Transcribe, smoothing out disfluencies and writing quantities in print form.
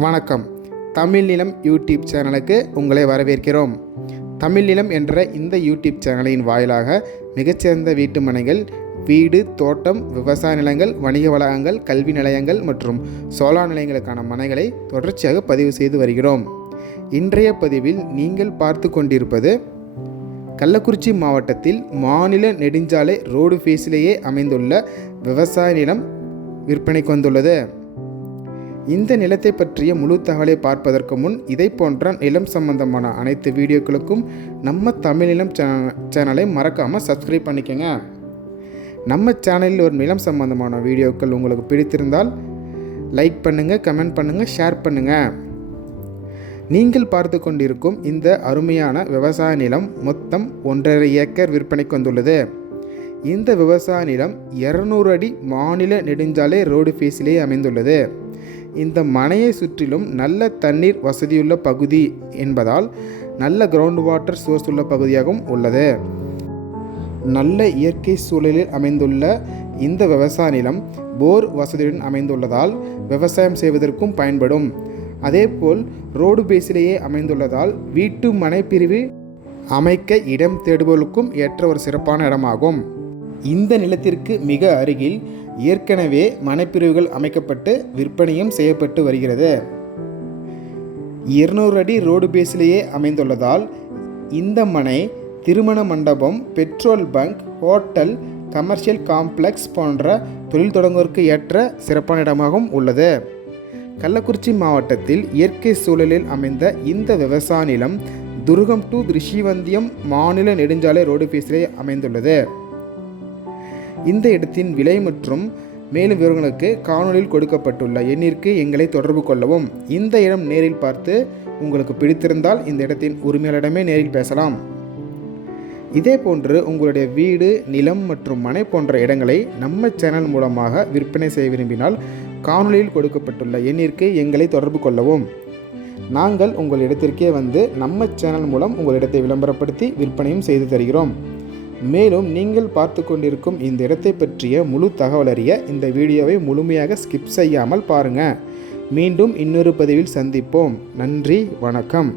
வணக்கம். தமிழ் நிலம் யூடியூப் சேனலுக்கு உங்களை வரவேற்கிறோம். தமிழ் நிலம் என்ற இந்த யூடியூப் சேனலின் வாயிலாக மிகச்சிறந்த வீட்டு மனைகள், வீடு, தோட்டம், விவசாய நிலங்கள், வணிக வளாகங்கள், கல்வி நிலையங்கள் மற்றும் சோலார் நிலையங்களுக்கான மனைகளை தொடர்ச்சியாக பதிவு செய்து வருகிறோம். இன்றைய பதிவில் நீங்கள் பார்த்து கொண்டிருப்பது கள்ளக்குறிச்சி மாவட்டத்தில் மாநில நெடுஞ்சாலை ரோடு ஃபேஸிலேயே அமைந்துள்ள விவசாய நிலம் விற்பனைக்கு வந்துள்ளது. இந்த நிலத்தை பற்றிய முழு தகவலை பார்ப்பதற்கு முன் இதை போன்ற நிலம் சம்பந்தமான அனைத்து வீடியோக்களுக்கும் நம்ம தமிழ் நிலம் சேனலை மறக்காமல் சப்ஸ்கிரைப் பண்ணிக்கோங்க. நம்ம சேனலில் ஒரு நிலம் சம்பந்தமான வீடியோக்கள் உங்களுக்கு பிடித்திருந்தால் லைக் பண்ணுங்கள், கமெண்ட் பண்ணுங்கள், ஷேர் பண்ணுங்கள். நீங்கள் பார்த்து கொண்டிருக்கும் இந்த அருமையான விவசாய நிலம் மொத்தம் 1.5 ஏக்கர் விற்பனைக்கு வந்துள்ளது. இந்த விவசாய நிலம் 200 அடி மாநில நெடுஞ்சாலை ரோடு ஃபேஸிலே அமைந்துள்ளது. இந்த மனையை சுற்றிலும் நல்ல தண்ணீர் வசதியுள்ள பகுதி என்பதால் நல்ல கிரவுண்ட் வாட்டர் சோர்ஸ் உள்ள பகுதியாகவும் உள்ளது. நல்ல இயற்கை சூழலில் அமைந்துள்ள இந்த விவசாய நிலம் போர் வசதியுடன் அமைந்துள்ளதால் விவசாயம் செய்வதற்கும் பயன்படும். அதேபோல் ரோடு பேஸிலேயே அமைந்துள்ளதால் வீட்டு மனை பிரிவு அமைக்க இடம் தேடுபவர்களுக்கும் ஏற்ற ஒரு சிறப்பான இடமாகும். இந்த நிலத்திற்கு மிக அருகில் ஏற்கனவே மனைப்பிரிவுகள் அமைக்கப்பட்டு விற்பனையும் செய்யப்பட்டு வருகிறது. 200 அடி ரோடு பேஸிலேயே அமைந்துள்ளதால் இந்த மனை திருமண மண்டபம், petrol bunk, hotel, commercial complex போன்ற தொழில் தொடங்குவதற்கு ஏற்ற சிறப்பான இடமாகவும் உள்ளது. கள்ளக்குறிச்சி மாவட்டத்தில் இயற்கை சூழலில் அமைந்த இந்த விவசாய நிலம் துருகம் டு ரிஷிவந்தியம் மாநில நெடுஞ்சாலை ரோடு ஃபேஸிலே அமைந்துள்ளது. இந்த இடத்தின் விலை மற்றும் மேலும் விவரங்களுக்கு காணொலியில் கொடுக்கப்பட்டுள்ள எண்ணிற்கு எங்களை தொடர்பு கொள்ளவும். இந்த இடம் நேரில் பார்த்து உங்களுக்கு பிடித்திருந்தால் இந்த இடத்தின் உரிமையாளரிடமே நேரில் பேசலாம். இதே போன்று உங்களுடைய வீடு, நிலம் மற்றும் மனை போன்ற இடங்களை நம்ம சேனல் மூலமாக விற்பனை செய்ய விரும்பினால் காணொலியில் கொடுக்கப்பட்டுள்ள எண்ணிற்கு எங்களை தொடர்பு கொள்ளவும். நாங்கள் உங்கள் இடத்திற்கே வந்து நம்ம சேனல் மூலம் உங்கள் இடத்தை விளம்பரப்படுத்தி விற்பனையும் செய்து தருகிறோம். மேலும் நீங்கள் பார்த்து கொண்டிருக்கும் இந்த இடத்தை பற்றிய முழு தகவல் அறிய இந்த வீடியோவை முழுமையாக ஸ்கிப் செய்யாமல் பாருங்கள். மீண்டும் இன்னொரு பதிவில் சந்திப்போம். நன்றி, வணக்கம்.